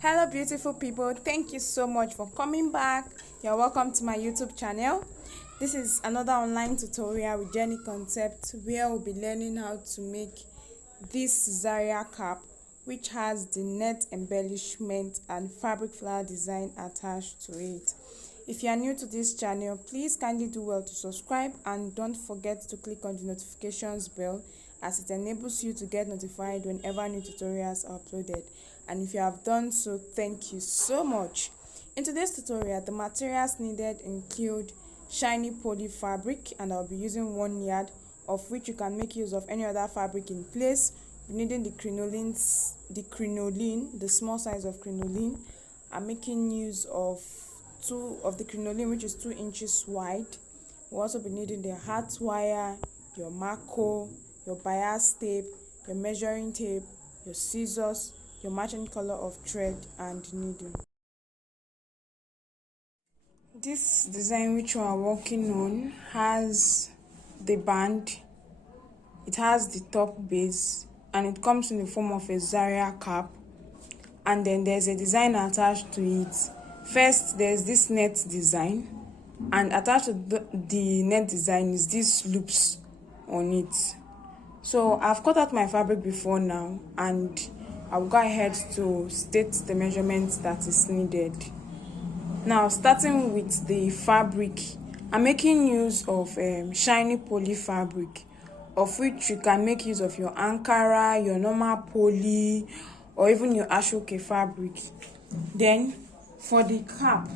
Hello beautiful people, thank you so much for coming back. You're welcome to my YouTube channel. This is another online tutorial with Jenny Concept where we'll be learning how to make this Zara cap, which has the net embellishment and fabric flower design attached to it. If you are new to this channel, please kindly do well to subscribe and don't forget to click on the notifications bell, as it enables you to get notified whenever new tutorials are uploaded. And if you have done so, thank you so much. In today's tutorial, the materials needed include shiny poly fabric, and I'll be using 1 yard, of which you can make use of any other fabric in place. We're needing the crinoline, the small size of crinoline. I'm making use of the crinoline, which is 2 inches wide. We'll also be needing the heart wire, your marco, your bias tape, your measuring tape, your scissors, your matching color of thread and needle. This design which we are working on has the band, it has the top base, and it comes in the form of a Zara cap, and then there's a design attached to it. First, there's this net design, and attached to the net design is these loops on it. So I've cut out my fabric before now, and I'll go ahead to state the measurements that is needed. Now, starting with the fabric, I'm making use of shiny poly fabric, of which you can make use of your Ankara, your normal poly, or even your Ashoke fabric. Then, for the cap,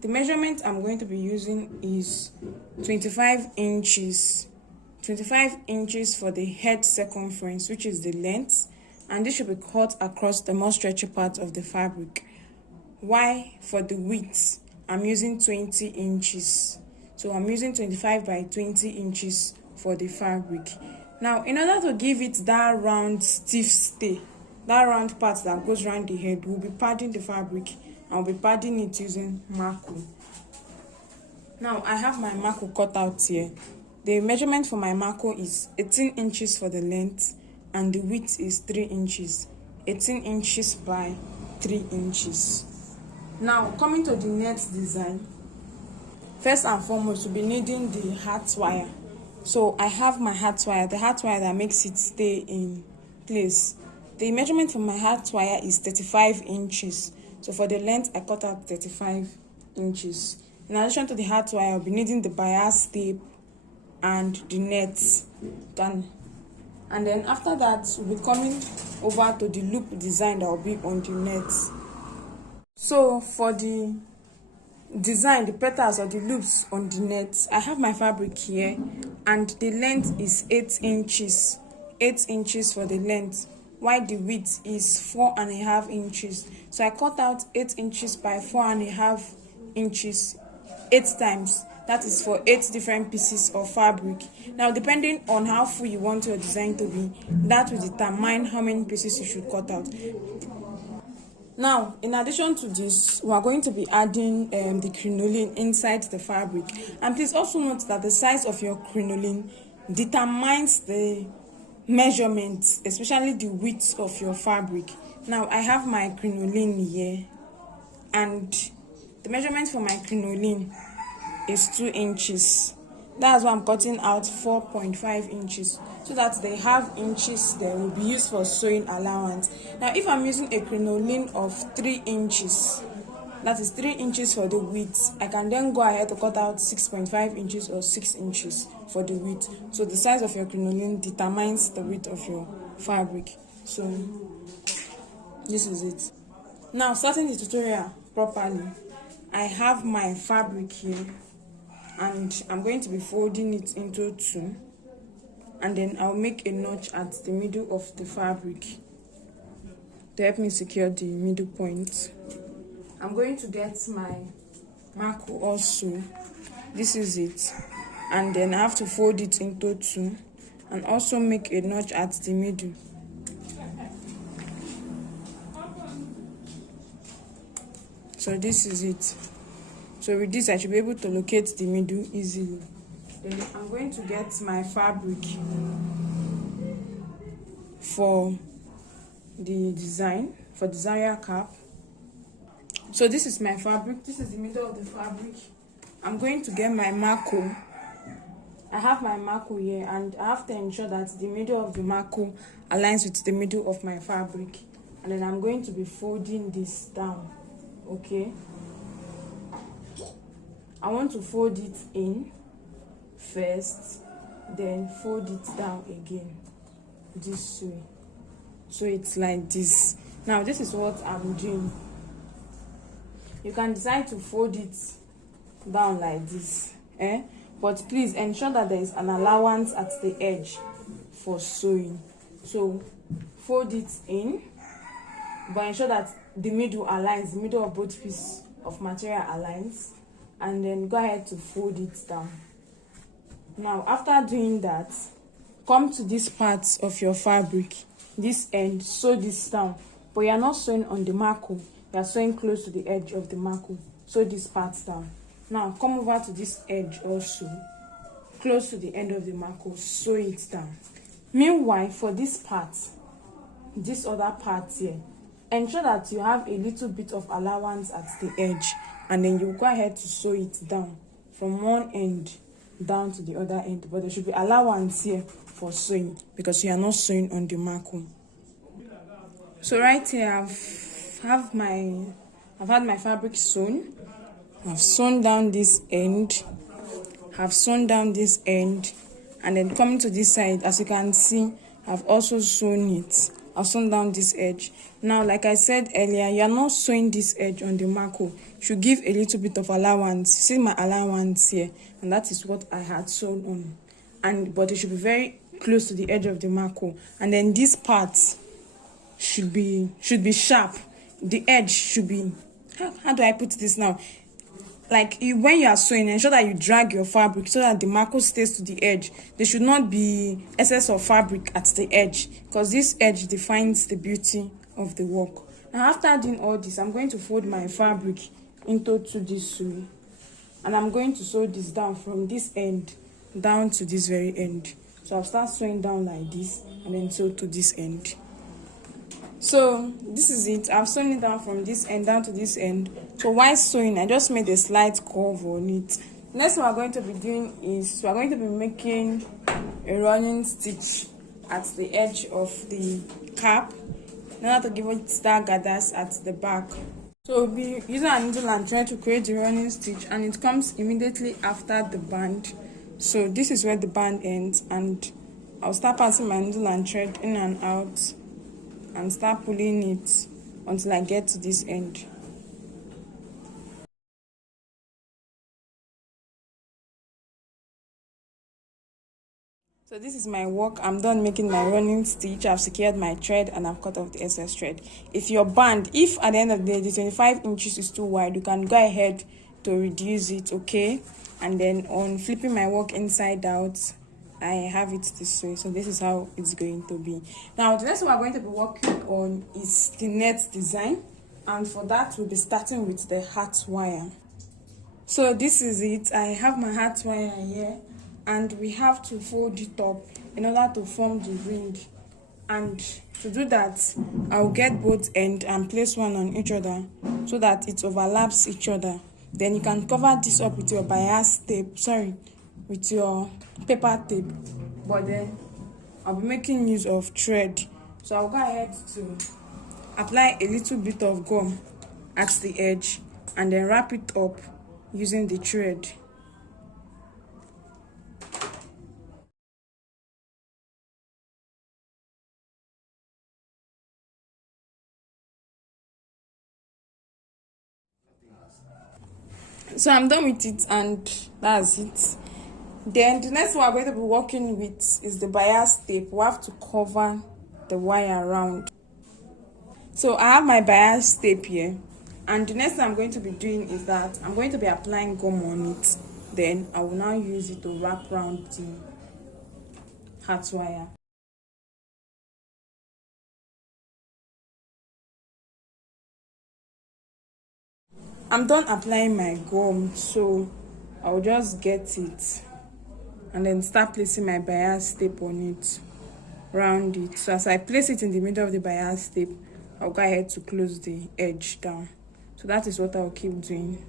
the measurement I'm going to be using is 25 inches. 25 inches for the head circumference, which is the length, and this should be cut across the more stretchy part of the fabric. Why for the width, I'm using 20 inches. So I'm using 25 by 20 inches for the fabric. Now, in order to give it that round stiff stay, that round part that goes around the head, we'll be padding the fabric, and we'll be padding it using marco. Now, I have my marco cut out here. The measurement for my marco is 18 inches for the length, and the width is 3 inches. 18 inches by 3 inches. Now, coming to the net design, first and foremost, we'll be needing the heart wire. So I have my heart wire, the heart wire that makes it stay in place. The measurement for my heart wire is 35 inches. So for the length, I cut out 35 inches. In addition to the heart wire, I'll be needing the bias tape and the nets. Done. And then after that, we'll be coming over to the loop design that will be on the nets. So for the design, the petals or the loops on the nets, I have my fabric here, and the length is 8 inches. 8 inches for the length, while the width is 4.5 inches. So I cut out 8 inches by 4.5 inches 8 times. That is for 8 different pieces of fabric. Now, depending on how full you want your design to be, that will determine how many pieces you should cut out. Now, in addition to this, we are going to be adding the crinoline inside the fabric. And please also note that the size of your crinoline determines the measurements, especially the width of your fabric. Now, I have my crinoline here, and the measurement for my crinoline is 2 inches. That's why I'm cutting out 4.5 inches, so that they have inches that will be used for sewing allowance. Now, if I'm using a crinoline of 3 inches, that is 3 inches for the width, I can then go ahead to cut out 6.5 inches or 6 inches for the width. So the size of your crinoline determines the width of your fabric. So this is it. Now, starting the tutorial properly, I have my fabric here, and I'm going to be folding it into 2, and then I'll make a notch at the middle of the fabric to help me secure the middle point. I'm going to get my marco also. This is it, and then I have to fold it into 2 and also make a notch at the middle. So this is it. So with this, I should be able to locate the middle easily. Then I'm going to get my fabric for the design, for the Zara cap. So this is my fabric. This is the middle of the fabric. I'm going to get my marco. I have my marco here, and I have to ensure that the middle of the marco aligns with the middle of my fabric. And then I'm going to be folding this down. Okay. I want to fold it in first, then fold it down again this way. So it's like this. Now this is what I'm doing. You can decide to fold it down like this, but please ensure that there is an allowance at the edge for sewing. So fold it in, but ensure that the middle aligns, the middle of both pieces of material aligns, and then go ahead to fold it down. Now after doing that, come to this part of your fabric, this end, sew this down, but you are not sewing on the marco, you are sewing close to the edge of the marco. Sew this part down. Now come over to this edge also, close to the end of the marco, sew it down. Meanwhile, for this part, this other part here, ensure that you have a little bit of allowance at the edge, and then you go ahead to sew it down from one end down to the other end, but there should be allowance here for sewing because you are not sewing on the marco. So right here I've had my fabric sewn. I've sewn down this end, and then coming to this side, as you can see, I've also sewn it. I've sewn down this edge. Now, like I said earlier, you are not sewing this edge on the marco. You should give a little bit of allowance. See my allowance here, and that is what I had sewn on. But it should be very close to the edge of the marco, and then this part should be sharp. The edge should be, how do I put this now? Like when you are sewing, ensure that you drag your fabric so that the marco stays to the edge. There should not be excess of fabric at the edge, because this edge defines the beauty of the work. Now after doing all this, I'm going to fold my fabric into this way, and I'm going to sew this down from this end down to this very end. So I'll start sewing down like this and then sew to this end. So this is it. I've sewn it down from this end down to this end. So while sewing, I just made a slight curve on it. Next thing we're going to be doing is we're going to be making a running stitch at the edge of the cap in order to give it star gathers at the back. So we'll be using a needle and thread to create the running stitch, and it comes immediately after the band. So this is where the band ends, and I'll start passing my needle and thread in and out and start pulling it until I get to this end. So this is my work. I'm done making my running stitch. I've secured my thread and I've cut off the excess thread. If your band, if at the end of the day the 25 inches is too wide, you can go ahead to reduce it, okay? And then on flipping my work inside out, I have it this way. So this is how it's going to be. Now the next one we're going to be working on is the net design, and for that we'll be starting with the heart wire. So this is it. I have my heart wire here, and we have to fold it up in order to form the ring. And to do that, I'll get both ends and place one on each other so that it overlaps each other. Then you can cover this up with your bias tape, with your paper tape, but then I'll be making use of thread. So I'll go ahead to apply a little bit of gum at the edge and then wrap it up using the thread. So I'm done with it, and that's it. Then the next one we're going to be working with is the bias tape. We have to cover the wire around. So I have my bias tape here, and the next thing I'm going to be doing is that I'm going to be applying gum on it. Then I will now use it to wrap around the heart wire. I'm done applying my gum, so I'll just get it and then start placing my bias tape on it, round it. So as I place it in the middle of the bias tape, I'll go ahead to close the edge down. So that is what I'll keep doing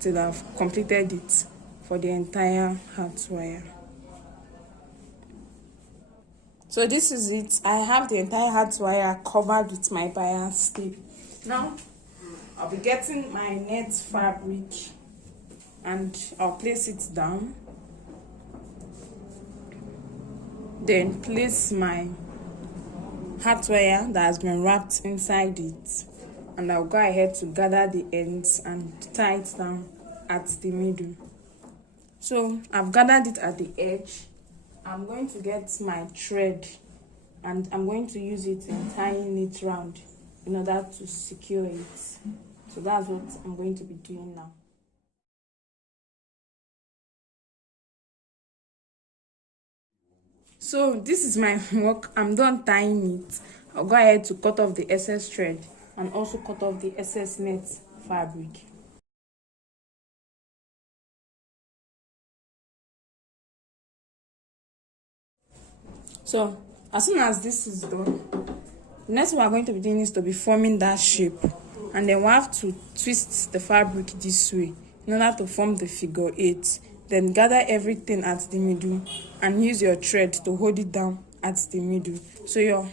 till I've completed it for the entire hat wire. So this is it. I have the entire hat wire covered with my bias tape. Now I'll be getting my net fabric and I'll place it down. Then place my hat wire that has been wrapped inside it, and I'll go ahead to gather the ends and tie it down at the middle. So I've gathered it at the edge. I'm going to get my thread and I'm going to use it in tying it round in order to secure it. So that's what I'm going to be doing now. So this is my work. I'm done tying it. I'll go ahead to cut off the excess thread and also cut off the excess net fabric. So as soon as this is done, the next thing we are going to be doing is to be forming that shape, and then we have to twist the fabric this way in order to form the figure 8. Then gather everything at the middle and use your thread to hold it down at the middle. So your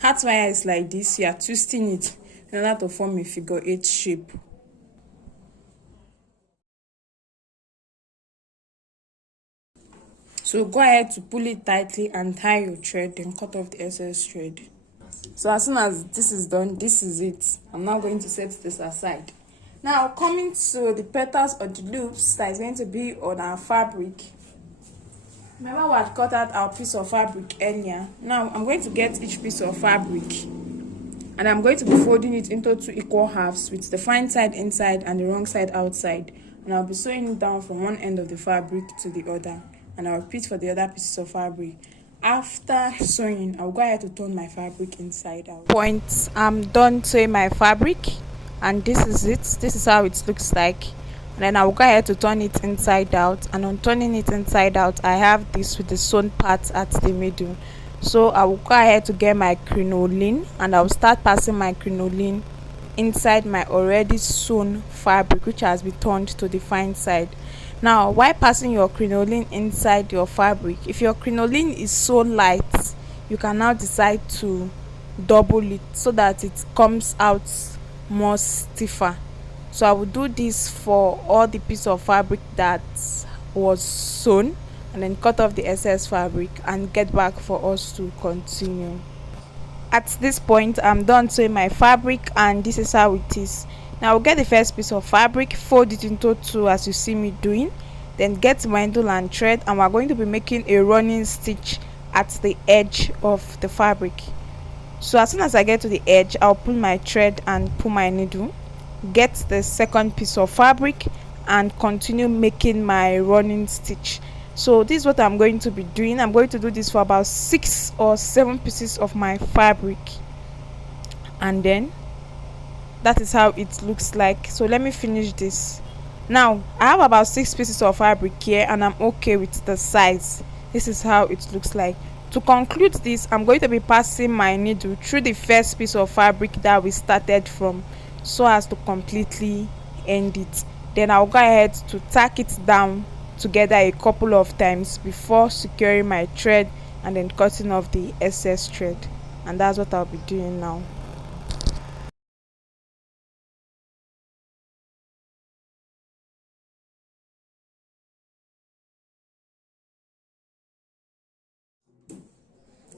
hat wire is like this. You are twisting it in order to form a figure 8 shape. So go ahead to pull it tightly and tie your thread, then cut off the excess thread. So as soon as this is done, this is it. I'm now going to set this aside. Now coming to the petals or the loops that is going to be on our fabric. Remember we had cut out our piece of fabric earlier. Now I'm going to get each piece of fabric and I'm going to be folding it into 2 equal halves with the fine side inside and the wrong side outside. And I'll be sewing it down from one end of the fabric to the other. And I'll repeat for the other pieces of fabric. After sewing, I'll go ahead to turn my fabric inside out. I'm done sewing my fabric, and this is it. This is how it looks like. And then I'll go ahead to turn it inside out, and on turning it inside out, I have this with the sewn part at the middle. So I will go ahead to get my crinoline, and I'll start passing my crinoline inside my already sewn fabric, which has been turned to the fine side. Now, while passing your crinoline inside your fabric, if your crinoline is so light, you can now decide to double it so that it comes out more stiffer. So I will do this for all the piece of fabric that was sewn, and then cut off the excess fabric and get back for us to continue. At this point, I'm done sewing my fabric, and this is how it is. Now I'll get the first piece of fabric, fold it into 2 as you see me doing, then get my needle and thread, and we're going to be making a running stitch at the edge of the fabric. So as soon as I get to the edge, I'll pull my thread and pull my needle, get the second piece of fabric, and continue making my running stitch. So this is what I'm going to be doing. I'm going to do this for about 6 or 7 pieces of my fabric, and then that is how it looks like. So let me finish this. Now I have about 6 pieces of fabric here, and I'm okay with the size. This is how it looks like. To conclude this, I'm going to be passing my needle through the first piece of fabric that we started from, so as to completely end it. Then I'll go ahead to tack it down together a couple of times before securing my thread and then cutting off the excess thread. And that's what I'll be doing now.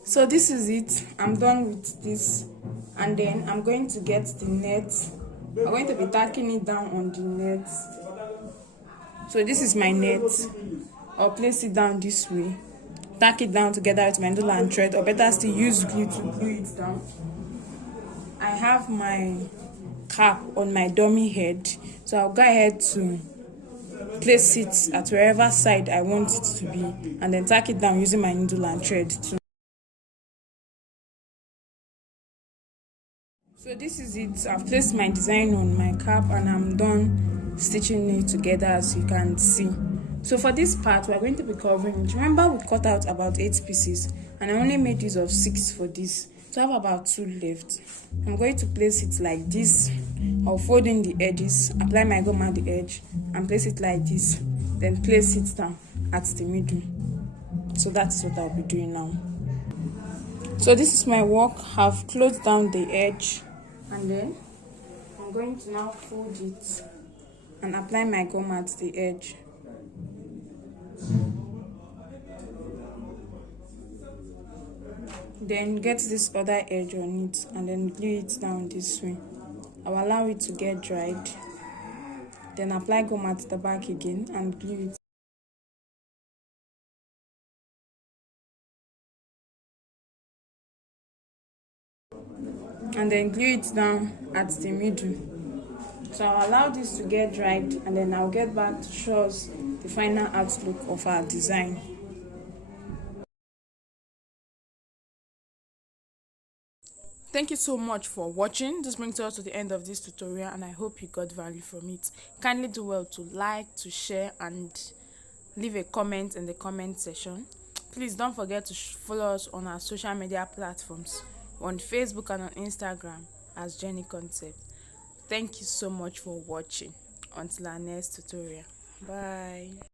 So this is it. I'm done with this, and then I'm going to get the net. I'm going to be tacking it down on the net. So this is my net. I'll place it down this way, tack it down together with my needle and thread, or better still use glue to glue it down. I have my cap on my dummy head, so I'll go ahead to place it at wherever side I want it to be, and then tack it down using my needle and thread too. So this is it. I've placed my design on my cap and I'm done stitching it together, as you can see. So for this part, we're going to be covering it. Remember, we cut out about 8 pieces and I only made use of 6 for this, so I have about 2 left. I'm going to place it like this I'll fold in the edges, apply my gum at the edge and place it like this, then place it down at the middle. So that's what I'll be doing now. So this is my work. I've closed down the edge and then I'm going to now fold it and apply my gum at the edge. Then get this other edge on it and then glue it down this way. I'll allow it to get dried. Then apply gum at the back again and glue it. And then glue it down at the middle. So I'll allow this to get dried and then I'll get back to show us the final outlook of our design. Thank you so much for watching. This brings us to the end of this tutorial and I hope you got value from it. Kindly do well to like, to share and leave a comment in the comment section. Please don't forget to follow us on our social media platforms on Facebook and on Instagram as Jenny Concept. Thank you so much for watching. Until our next tutorial. Bye.